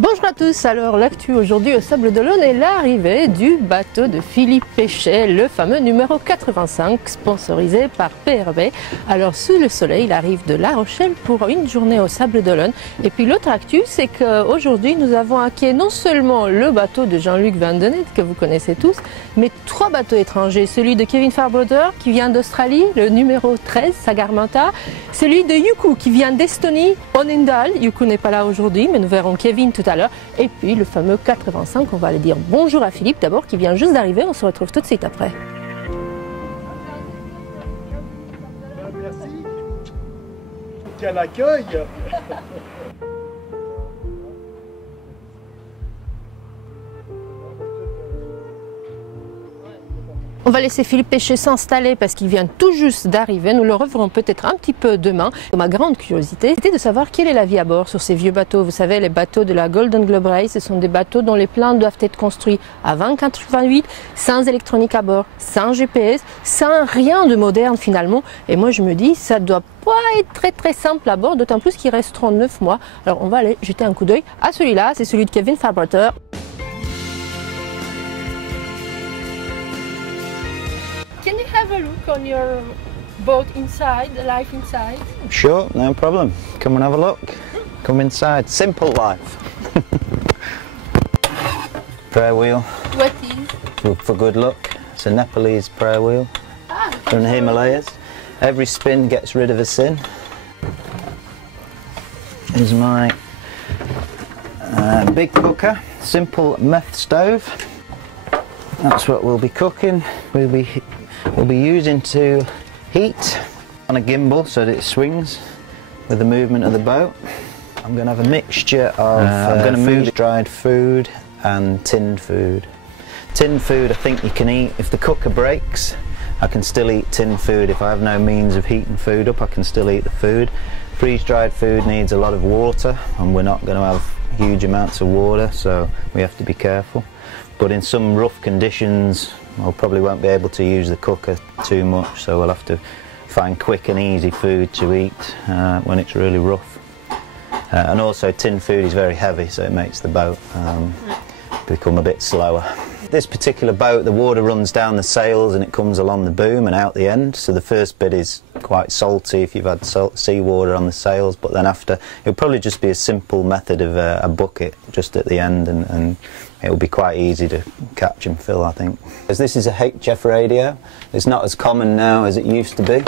Bonjour à tous, alors l'actu aujourd'hui au Sables d'Olonna est l'arrivée du bateau de Philippe Péché, le fameux numéro 85 sponsorisé par PRB. Alors sous le soleil, il arrive de La Rochelle pour une journée au Sables d'Olonna. Et puis l'autre actu, c'est qu'aujourd'hui nous avons à quai non seulement le bateau de Jean-Luc Vendée que vous connaissez tous, mais 3 bateaux étrangers. Celui de Kevin Farebrother qui vient d'Australie, le numéro 13, Sagarmatha. Celui de Yuku qui vient d'Estonie, Onendal. Yuku n'est pas là aujourd'hui, mais nous verrons Kevin tout à l'heure. Et puis le fameux 85, on va aller dire bonjour à Philippe d'abord qui vient juste d'arriver, on se retrouve tout de suite après. Merci. Quel accueil. On va laisser Philippe Péché s'installer parce qu'il vient tout juste d'arriver. Nous le reverrons peut-être un petit peu demain. Ma grande curiosité, c'était de savoir quelle est la vie à bord sur ces vieux bateaux. Vous savez, les bateaux de la Golden Globe Race, ce sont des bateaux dont les plans doivent être construits à 2088, sans électronique à bord, sans GPS, sans rien de moderne finalement. Et moi je me dis, ça doit pas être très simple à bord, d'autant plus qu'ils resteront 9 mois. Alors on va aller jeter un coup d'œil à celui-là, c'est celui de Kevin Farebrother. Can you have a look on your boat inside, the life inside? Sure, no problem. Come and have a look. Come inside. Simple life. Prayer wheel. What is? For good luck. It's a Nepalese prayer wheel from the Himalayas. Every spin gets rid of a sin. Here's my big cooker. Simple meth stove. That's what we'll be cooking. We'll be using to heat on a gimbal so that it swings with the movement of the boat. I'm going to have a mixture of I'm going to move dried food and tinned food. Tinned food I think you can eat. If the cooker breaks, I can still eat tinned food. If I have no means of heating food up, I can still eat the food. Freeze-dried food needs a lot of water and we're not going to have huge amounts of water, so we have to be careful. But in some rough conditions, I probably won't be able to use the cooker too much, so we'll have to find quick and easy food to eat when it's really rough. And also tin food is very heavy, so it makes the boat become a bit slower. This particular boat, the water runs down the sails and it comes along the boom and out the end, so the first bit is quite salty if you've had seawater on the sails, but then after it'll probably just be a simple method of a bucket just at the end, and it'll be quite easy to catch and fill, I think. As this is a HF radio, it's not as common now as it used to be,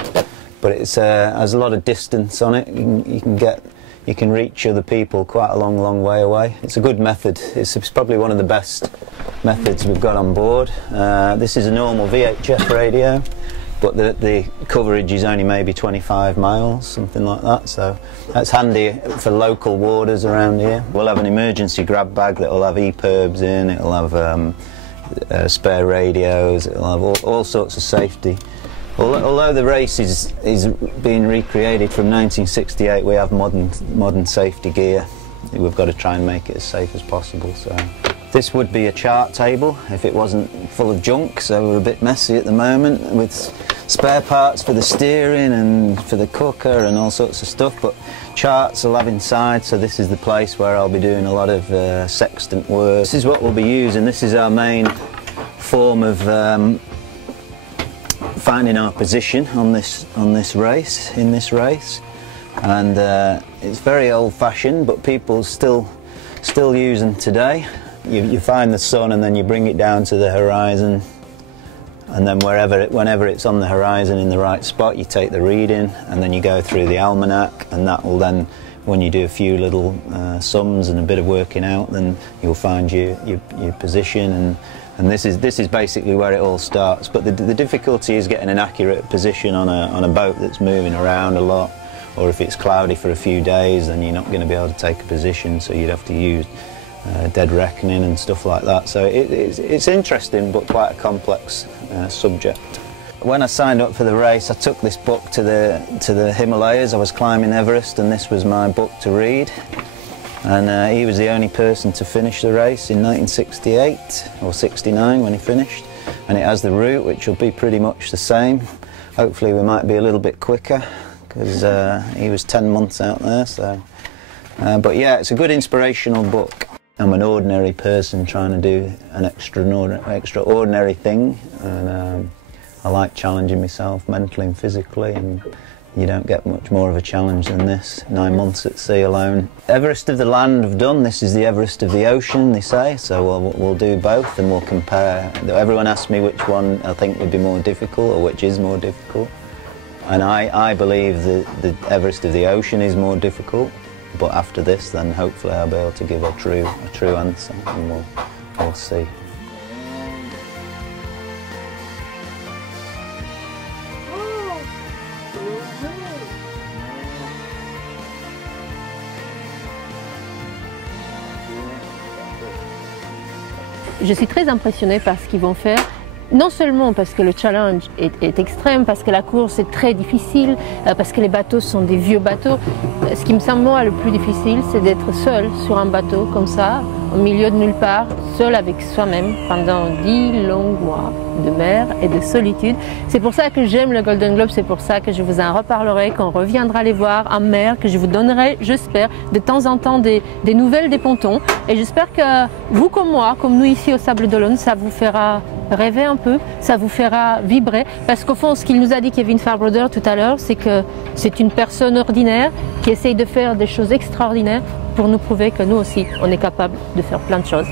but it's has a lot of distance on it. You can reach other people quite a long way away. It's a good method. It's probably one of the best methods we've got on board. This is a normal VHF radio, but the coverage is only maybe 25 miles, something like that, so that's handy for local waters around here. We'll have an emergency grab bag that will have EPIRBs in, it'll have spare radios, it'll have all sorts of safety. Although the race is being recreated from 1968, we have modern safety gear. We've got to try and make it as safe as possible. So this would be a chart table if it wasn't full of junk, so we're a bit messy at the moment with spare parts for the steering and for the cooker and all sorts of stuff, but charts I'll have inside, so this is the place where I'll be doing a lot of sextant work. This is what we'll be using. This is our main form of finding our position in this race, and it's very old-fashioned, but people still use them today. You find the sun and then you bring it down to the horizon, and then whenever it's on the horizon in the right spot, you take the reading, and then you go through the almanac, and that will then, when you do a few little sums and a bit of working out, then you'll find your position, and this is basically where it all starts. But the difficulty is getting an accurate position on a boat that's moving around a lot, or if it's cloudy for a few days, then you're not going to be able to take a position, so you'd have to use dead reckoning and stuff like that. So it's interesting, but quite a complex subject. When I signed up for the race, I took this book to the Himalayas. I was climbing Everest, and this was my book to read. And he was the only person to finish the race in 1968 or 69 when he finished, and it has the route, which will be pretty much the same. Hopefully we might be a little bit quicker because he was 10 months out there. So, but yeah, it's a good inspirational book. I'm an ordinary person trying to do an extraordinary thing, and I like challenging myself mentally and physically, and you don't get much more of a challenge than this. 9 months at sea alone. Everest of the land I've done, this is the Everest of the ocean, they say, so we'll do both and we'll compare. Everyone asks me which one I think would be more difficult or which is more difficult, and I believe that the Everest of the ocean is more difficult, but after this then hopefully I'll be able to give a true answer, and we'll see. Je suis très impressionnée par ce qu'ils vont faire, non seulement parce que le challenge est extrême, parce que la course est très difficile, parce que les bateaux sont des vieux bateaux. Ce qui me semble moi le plus difficile, c'est d'être seul sur un bateau comme ça, au milieu de nulle part, seul avec soi-même pendant 10 longs mois de mer et de solitude. C'est pour ça que j'aime le Golden Globe, c'est pour ça que je vous en reparlerai, qu'on reviendra les voir en mer, que je vous donnerai, j'espère, de temps en temps des nouvelles des pontons. Et j'espère que vous comme moi, comme nous ici au Sables d'Olonne, ça vous fera rêver un peu, ça vous fera vibrer, parce qu'au fond, ce qu'il nous a dit Kevin Farebrother tout à l'heure, c'est que c'est une personne ordinaire qui essaye de faire des choses extraordinaires pour nous prouver que nous aussi, on est capable de faire plein de choses.